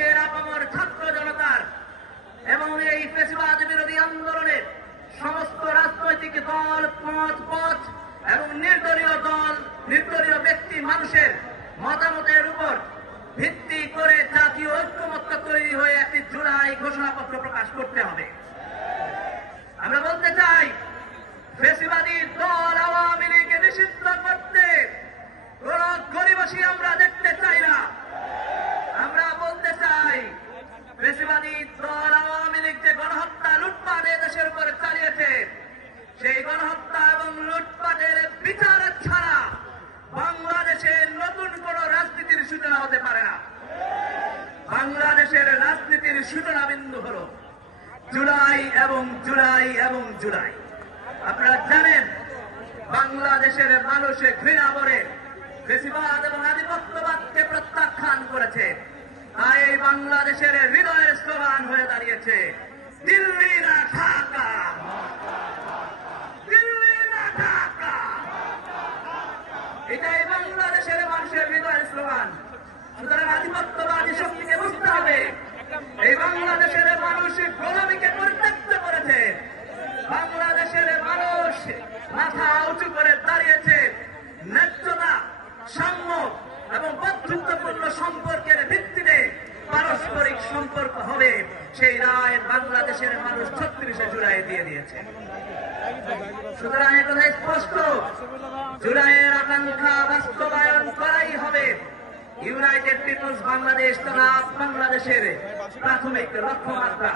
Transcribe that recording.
বাংলাদেশের আপামর ছাত্র জনতার এবং এই ফ্যাসিবাদ বিরোধী আন্দোলনের সমস্ত রাজনৈতিক দল, পথ এবং নির্দলীয় ব্যক্তি মানুষের মতামতের উপর ভিত্তি করে জাতীয় ঐক্যমত্য তৈরি হয়ে একটি জুলাই ঘোষণাপত্র প্রকাশ করতে হবে। আমরা বলতে চাই, ফ্যাসিবাদী দল আওয়ামী লীগকে নিষিদ্ধ করতে কোন গরিবাসী আমরা দেখতে চাই না। আমরা বলতে চাই, ফ্যাসিবাদী দল আওয়ামী লীগ যে গণহত্যা, লুটপাট দেশের উপরে চালিয়েছে, সেই গণহত্যা এবং লুটপাটের বিচার ছাড়া বাংলাদেশের নতুন কোন রাজনীতির সূচনা হতে পারে না। বাংলাদেশের রাজনীতির সূচনা বিন্দু হল জুলাই এবং জুলাই এবং জুলাই। আপনারা জানেন, বাংলাদেশের মানুষে ঘৃণা করে ফ্যাসিবাদ এবং আধিপত্যবাদকে প্রত্যাখ্যান করেছে। তাই এই বাংলাদেশের হৃদয়ের স্লোগান হয়ে দাঁড়িয়েছে, দিল্লি না ঢাকা, দিল্লি না ঢাকা। এটাই বাংলাদেশের মানুষের হৃদয়ের স্লোগান। সুতরাং আধিপত্যবাদী শক্তিকে বুঝতে হবে, এই বাংলাদেশের মানুষ গোলামীকে পরিত্যক্ত করেছে। বাংলাদেশের মানুষ মাথা উঁচু করে দাঁড়িয়েছে। ন্যায্যতা, সাম্য এবং বন্ধুত্বপূর্ণ সম্পর্কের ভিত্তিতে পারস্পরিক সম্পর্ক হবে, সেই রায় বাংলাদেশের মানুষ 36শে জুলাই দিয়ে দিয়েছে। সুতরাং একথা স্পষ্ট, জুলাইয়ের আকাঙ্ক্ষা বাস্তবায়ন করাই হবে ইউনাইটেড পিপলস বাংলাদেশ তথা বাংলাদেশের প্রাথমিক লক্ষ্যমাত্রা।